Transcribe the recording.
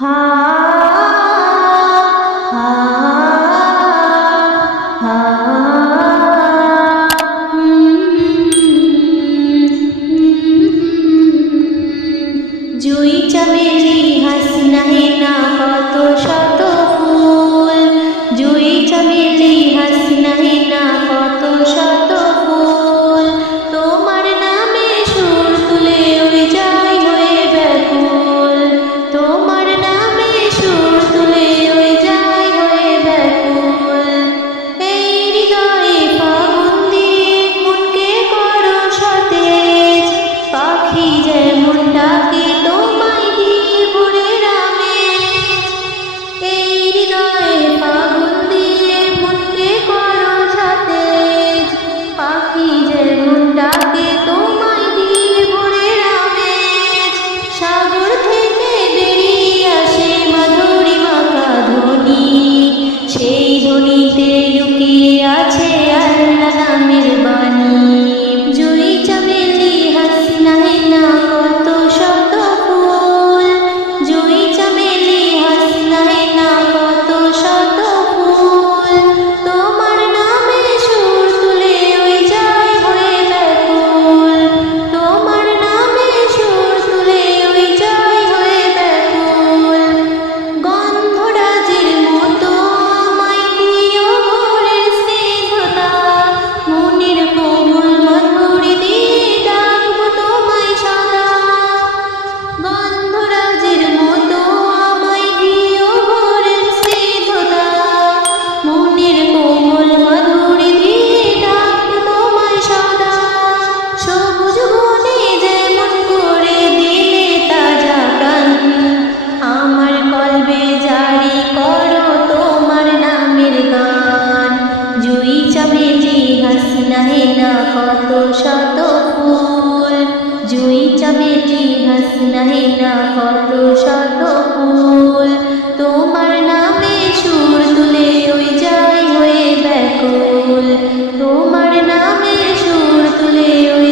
হা হা হা জুই চামেলি হাসিনা হেনা কত শত ফুল, জুই চামেলি হাসিনা হেনা কত শত ফুল, তোমার নামে সুর তুলে ওই যাই হয়ে ব্যাকুল, তোমার নামে সুর তুলে ওই যাই হয়ে ব্যাকুল। এই হৃদয়ে ফাগুন দিয়ে মনকে করো সতেজ, পাখি যেমন ডাকে তোমায় দিয়ে ভোরের আমেজ। এই হৃদয়ে ফাগুন দিয়ে মনকে করো সতেজ, পাখি যেমন ডাকে তোমায় দিয়ে ভোরের আমেজ। সাগর থেকে বেরিয়ে আসে মাধুরী মাখা ধ্বনি, সেই ধ্বনিতে লুকিয়ে আছে আল্লাহ নামের বাণী। জুই চামেলি হাসিনা হেনা কত শত ফুল, জুই চামেলি হাসিনা হেনা কত শত ফুল, তোমার নামে সুর তুলে ওই যাই হয়ে ব্যাকুল, তোমার নামে সুর তুলে ওই যাই হয়ে ব্যাকুল। গন্ধরাজের মতো আমায় দিও ভোরের স্নিগ্ধতা, মনের কোমল মাধুরী দিয়ে ডাকবো তোমায় সদা। গন্ধরাজের মতো আমায় দিও ভোরের স্নিগ্ধতা, মনের কোমল মাধুরী দিয়ে ডাকবো তোমায় সদা। সবুজ বনে যেমন করে দিলে তাজা প্রাণ, আমার কলবে জারি করো তোমার নামের গান। জুই চামেলি হাসিনা হেনা কত শত ফুল, জুই চামেলি হাসিনা হেনা কত শত ফুল, তোমার নামে সুর তুলে ওই যাই হয়ে ব্যাকুল, তোমার নামে সুর তুলে ওই